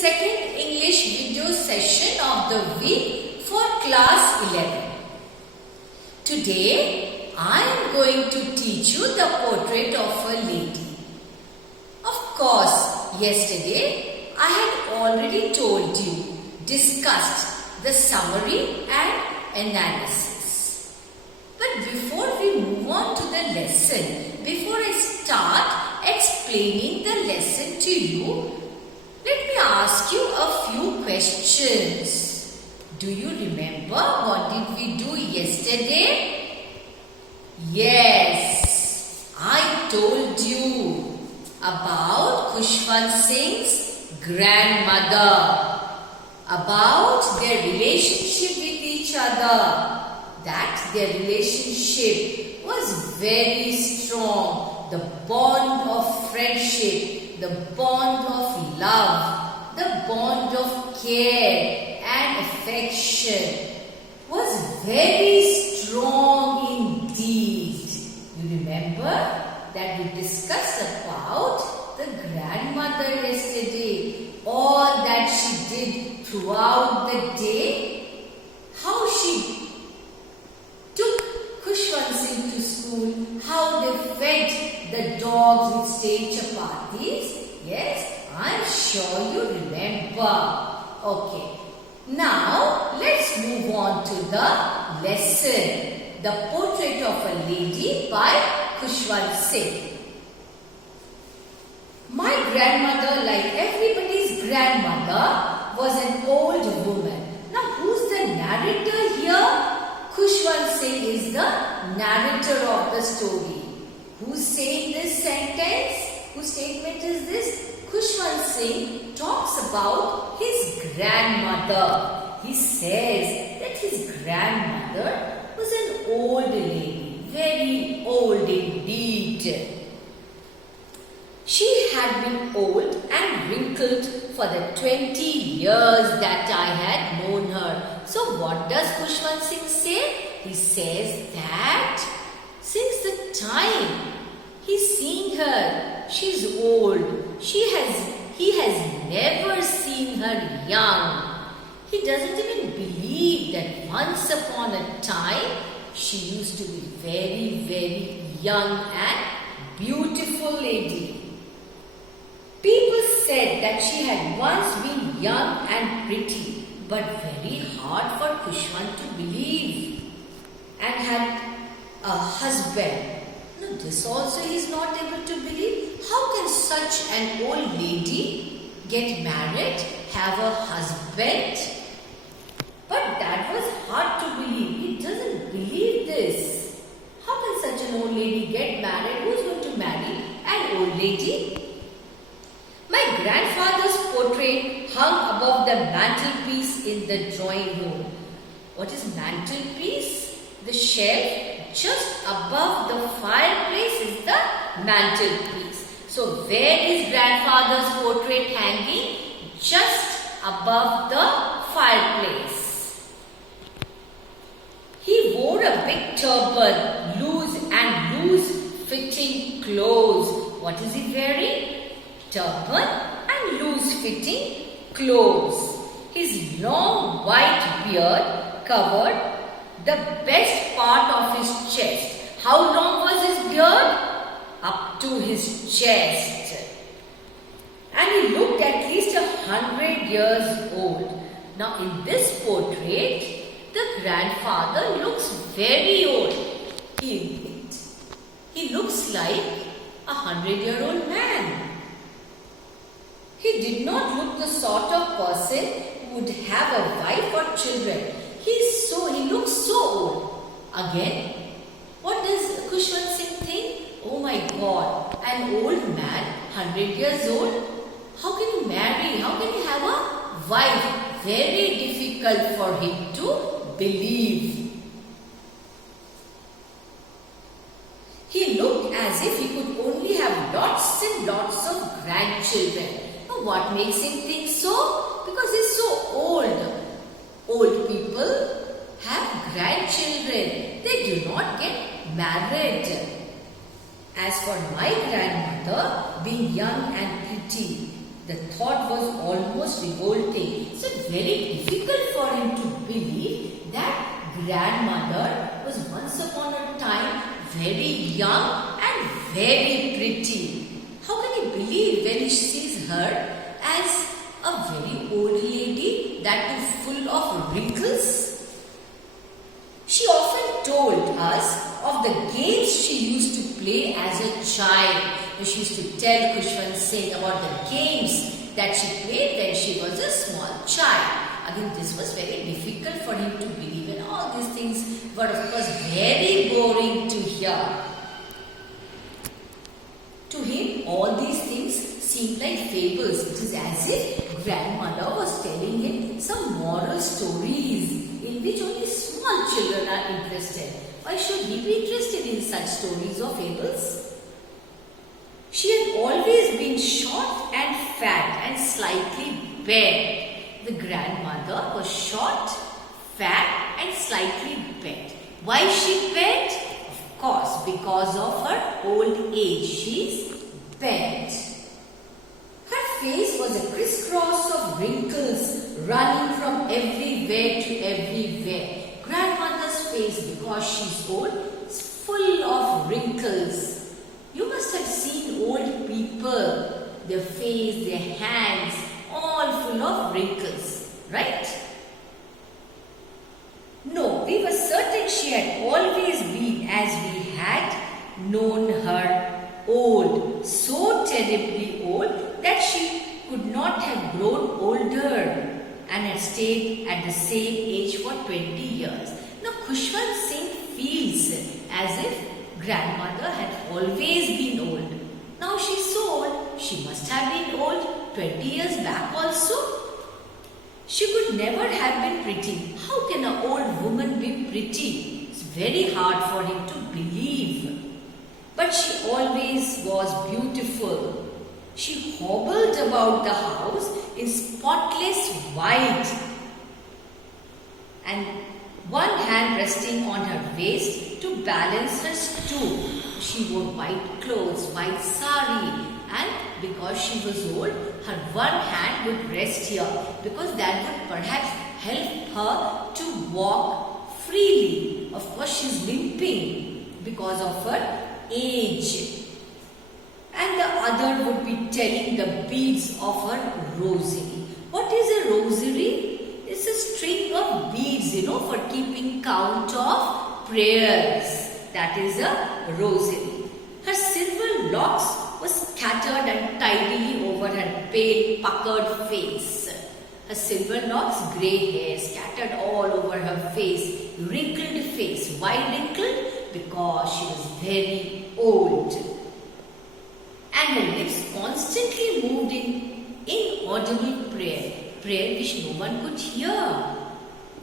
second English video session of the week for class 11. Today I am going to teach you the portrait of a lady. Of course, yesterday I had already told you, discussed the summary and analysis. But before we move on to the lesson, before I start explaining the lesson to you, let me ask you a few questions. Do you remember what did we do yesterday? Yes, I told you about Khushwant Singh's grandmother, about their relationship with each other, that their relationship was very strong, the bond of friendship, the bond of love, the bond of care and affection was very strong indeed. You remember that we discussed about the grandmother yesterday, all that she did throughout the day, how she took Khushwant Singh to school, how they fed the dogs with stage chapatis. Yes, I'm sure you remember. Okay, now let's move on to the lesson. The Portrait of a Lady by Khushwant Singh. My grandmother, like everybody's grandmother, was an old woman. Now, who's the narrator here? Khushwant Singh is the narrator of the story. Who's saying this sentence? Whose statement is this? Khushwant Singh talks about his grandmother. He says that his grandmother was an old lady, very old indeed. She had been old and wrinkled for the 20 years that I had known her. So what does Khushwant Singh say? He says that since the time he's seeing her, she's old. He has never seen her young. He doesn't even believe that once upon a time she used to be very, very young and beautiful lady. People said that she had once been young and pretty, but very hard for Khushwant to believe, and had a husband. Now this also he is not able to believe. How can such an old lady get married, have a husband? But that was hard to believe. He doesn't believe this. How can such an old lady get married? Who is going to marry an old lady? My grandfather's portrait hung above the mantelpiece in the drawing room. What is mantelpiece? The shelf just above the fireplace is the mantelpiece. So where is grandfather's portrait hanging? Just above the fireplace. He wore a big turban, loose fitting clothes. What is he wearing? Turban and loose fitting clothes. His long white beard covered the best part of his chest. How long was his beard? Up to his chest. And he looked at least 100 years old. Now in this portrait, the grandfather looks very old. He looks like a 100-year-old man. He did not look the sort of person who would have a wife or children. He looks so old. Again, what does Khushwant Singh think? Oh my God, an old man, 100 years old, how can he marry? How can he have a wife? Very difficult for him to believe. He looked as if he could only have lots and lots of grandchildren. Now what makes him think so? Because he's so old. Old people have grandchildren. They do not get married. As for my grandmother being young and pretty, the thought thought was almost revolting. So very difficult for him to believe that grandmother was once upon a time very young and very pretty. How can he believe when he sees her as a very old lady, that too full of wrinkles? She often told us of the games she used to play as a child. She used to tell Khushwant Singh about the games that she played when she was a small child. Again, this was very difficult for him to believe, and all these things were of course very boring to hear. To him, all these things seemed like fables. It is as if grandmother was telling him some moral stories in which only small children are interested. Why should he be interested in such stories or fables? She had always been short and fat and slightly bent. The grandmother was short, fat and slightly bent. Why is she bent? Of course, because of her old age. She's bent. Her face was a crisscross of wrinkles running from everywhere to everywhere. Grandmother's face, because she's old, is full of wrinkles. You must have seen old people, their face, their hands, all full of wrinkles, right? No, we were certain she had always been, as we had known her, old, so terribly old that she could not have grown older and had stayed at the same age for 20 years. Now Khushwant Singh feels as if grandmother had always been old. Now she's so old, she must have been old 20 years back also. She could never have been pretty. How can an old woman be pretty? It's very hard for him to believe. But she always was beautiful. She hobbled about the house in spotless white and one hand resting on her waist to balance her stool. She wore white clothes, white sari, and because she was old, her one hand would rest here because that would perhaps help her to walk freely. Of course, she's limping because of her age. And the other would be telling the beads of her rosary. What is a rosary? It's a string of beads, for keeping count of prayers. That is a rosary. Her silver locks were scattered untidily over her pale, puckered face. Her silver locks, grey hair scattered all over her face, wrinkled face. Why wrinkled? Because she was very old. And her lips constantly moved in inaudible prayer, prayer which no one could hear.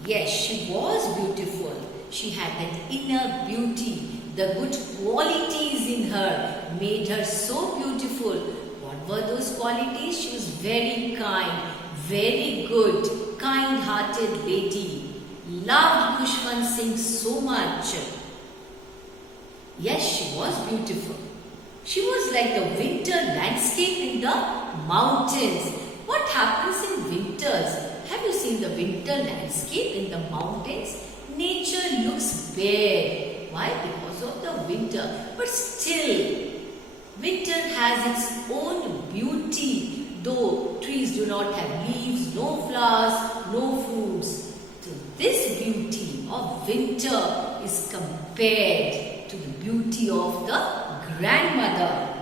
Yes, she was beautiful. She had that inner beauty. The good qualities in her made her so beautiful. What were those qualities? She was very kind, very good, kind-hearted lady. Loved Khushwant Singh so much. Yes, she was beautiful. She was like the winter landscape in the mountains. What happens in winters? Have you seen the winter landscape in the mountains? Nature looks bare. Why? Because of the winter. But still, winter has its own beauty. Though trees do not have leaves, no flowers, no fruits. So this beauty of winter is compared to the beauty of the grandmother.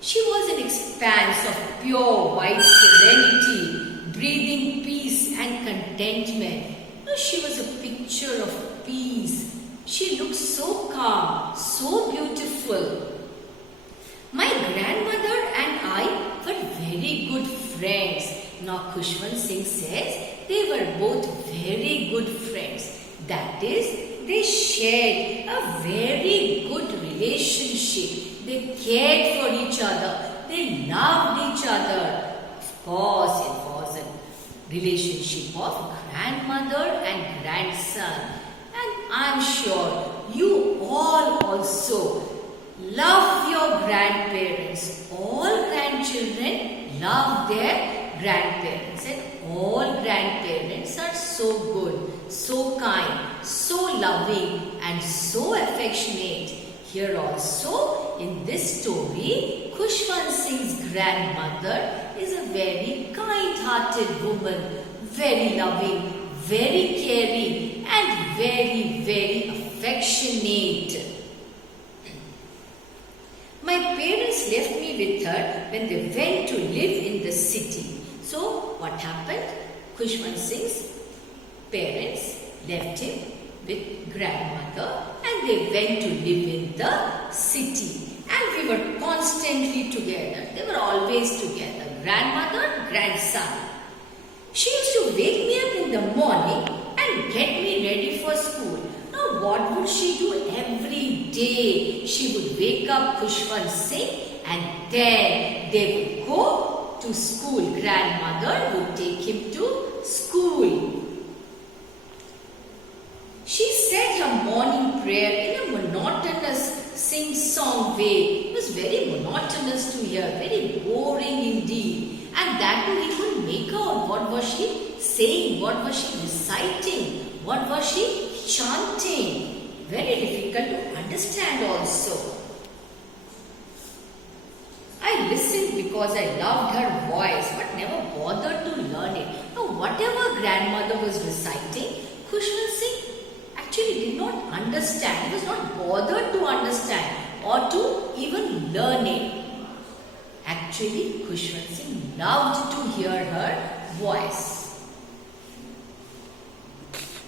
She was an expanse of pure white serenity, breathing peace and contentment. No, she was a picture of peace. She looked so calm, so beautiful. My grandmother and I were very good friends. Now Khushwant Singh says they were both very good friends. That is, they shared a very good relationship. They cared for each other. They loved each other. Of course, it was a relationship of grandmother and grandson. And I'm sure you all also love your grandparents. All grandchildren love their grandparents, and all grandparents are so good, so kind, so loving and so affectionate. Here also in this story, Khushwant Singh's grandmother is a very kind-hearted woman, very loving, very caring and very, very affectionate. My parents left me with her when they went to live in the city. So what happened? Khushwant Singh's parents left him with grandmother and they went to live in the city. And we were constantly together. They were always together. Grandmother, grandson. She used to wake me up in the morning and get me ready for school. Now what would she do every day? She would wake up Khushwant Singh and then they would go to school. Grandmother would take him to school. She said her morning prayer in a monotonous sing-song way. It was very monotonous to hear, very boring indeed. And that too he couldn't make out what was she saying, what was she reciting, what was she chanting. Very difficult to understand also. I listened because I loved her voice but never bothered to learn it. Now whatever grandmother was reciting, Khushwant Singh actually did not understand. He was not bothered to understand or to even learn it. Actually, Khushwant Singh loved to hear her voice.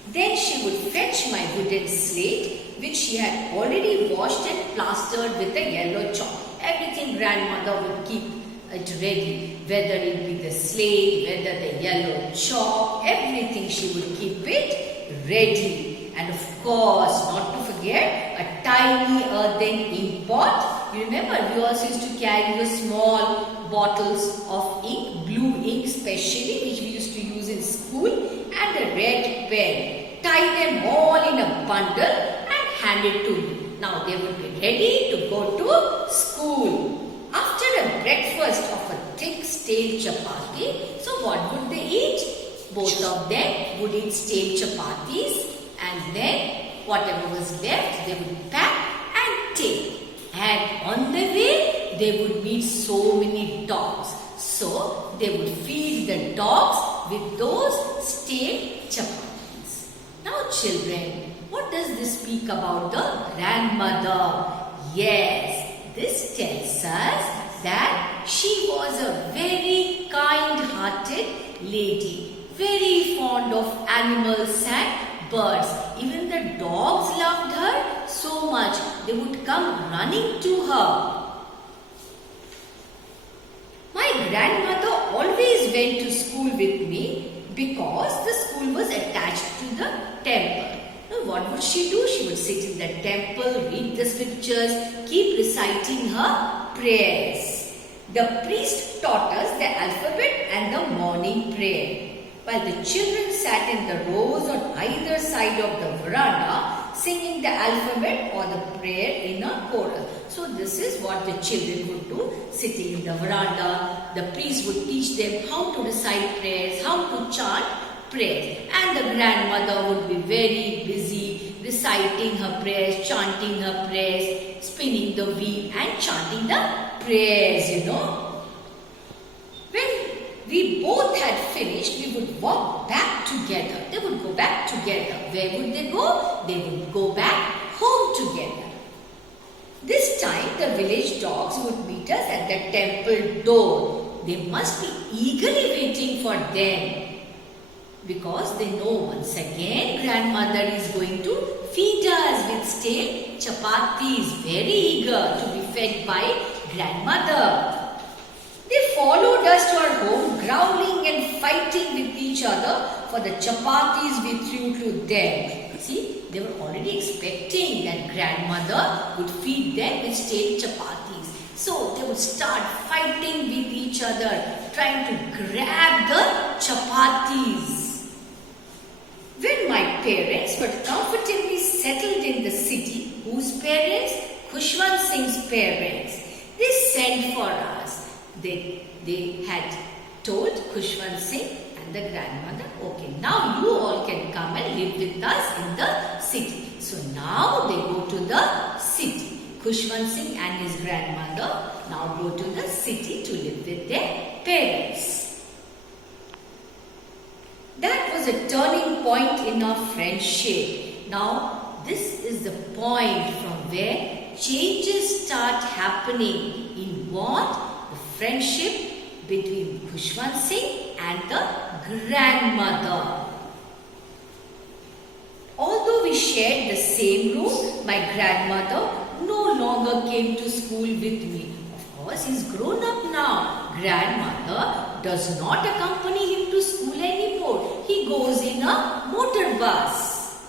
Then she would fetch my wooden slate, which she had already washed and plastered with a yellow chalk. Everything grandmother would keep it ready, whether it be the slate, whether the yellow chalk, everything she would keep it ready. And of course, not to forget, a tiny earthen ink pot. You remember, we also used to carry the small bottles of ink, blue ink specially, which we used to use in school, and a red pen. Tie them all in a bundle and hand it to you. Now they would be ready to go to school. After a breakfast of a thick stale chapati, so what would they eat? Both of them would eat stale chapatis, and then whatever was left they would pack and take. And on the way they would meet so many dogs. So they would feed the dogs with those stale chapatis. Now children, what does this speak about the grandmother? Yes, this tells us that she was a very kind-hearted lady, very fond of animals and birds. Even the dogs loved her so much, they would come running to her. My grandmother always went to school with me because the school was attached to the temple. Now what would she do? She would sit in the temple, read the scriptures, keep reciting her prayers. The priest taught us the alphabet and the morning prayer, while the children sat in the rows on either side of the veranda singing the alphabet or the prayer in a chorus. So this is what the children would do, sitting in the veranda. The priest would teach them how to recite prayers, how to chant prayers. And the grandmother would be very busy reciting her prayers, chanting her prayers, spinning the wheel and chanting the prayers, you know. When we both had finished, we would walk back together. They would go back together. Where would they go? They would go back home together. This time, the village dogs would meet us at the temple door. They must be eagerly waiting for them, because they know once again grandmother is going to feed us with stale chapatis. Very eager to be fed by grandmother. They followed us to our home, growling and fighting with each other for the chapatis we threw to them. See, they were already expecting that grandmother would feed them with stale chapatis. So they would start fighting with each other, trying to grab the chapatis. When my parents were comfortably settled in the city, whose parents? Khushwant Singh's parents. They sent for us. They they had told Khushwant Singh and the grandmother, okay, now you all can come and live with us in the city. So now they go to the city. Khushwant Singh and his grandmother now go to the city to live with their parents. That was a turning point in our friendship. Now this is the point from where changes start happening in what? The friendship between Khushwant Singh and the grandmother. Although we shared the same room, my grandmother no longer came to school with me. Of course, he's grown up now. Grandmother does not accompany him to school anymore. He goes in a motor bus.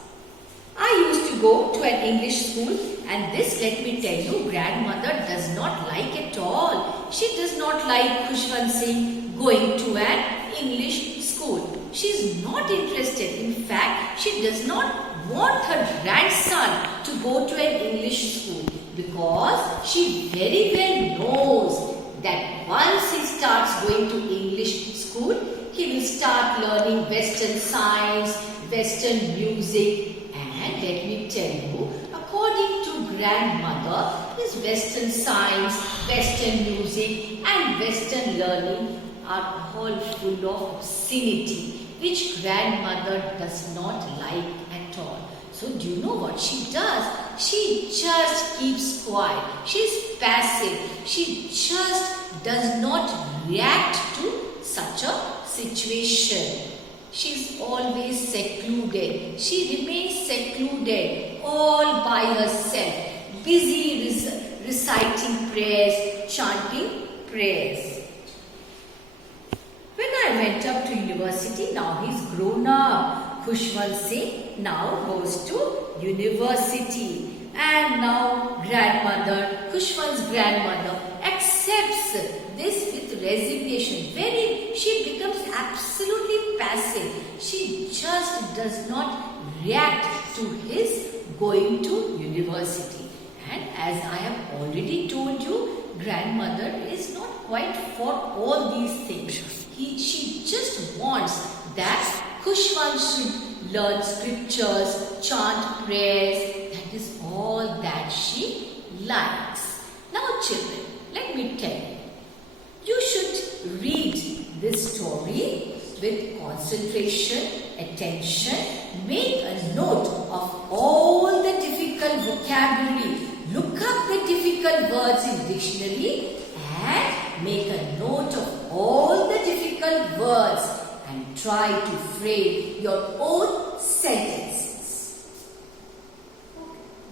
I used to go to an English school, and this, let me tell you, grandmother does not like at all. She does not like Khushwant Singh going to an English school. She is not interested. In fact, she does not want her grandson to go to an English school because she very well knows that once he starts going to English school, he will start learning Western science, Western music, and let me tell you, according to grandmother, his Western science, Western music and Western learning are all full of obscenity, which grandmother does not like at all. So do you know what she does? She just keeps quiet. She is passive. She just does not react to such a situation. She is always secluded. She remains secluded all by herself, busy reciting prayers, chanting prayers. When I went up to university, now he's grown up. Khushwant Singh now goes to university, and now grandmother, Khushwant's grandmother, accepts this with resignation. She becomes absolutely passive. She just does not react to his going to university. And as I have already told you, grandmother is not quite for all these things. She just wants that Khushwant should learn scriptures, chant prayers. That is all that she likes. Now children, let me tell you, you should read this story with concentration, attention. Make a note of all the difficult vocabulary. Look up the difficult words in dictionary and make a note of all the difficult words and try to frame your own sentence.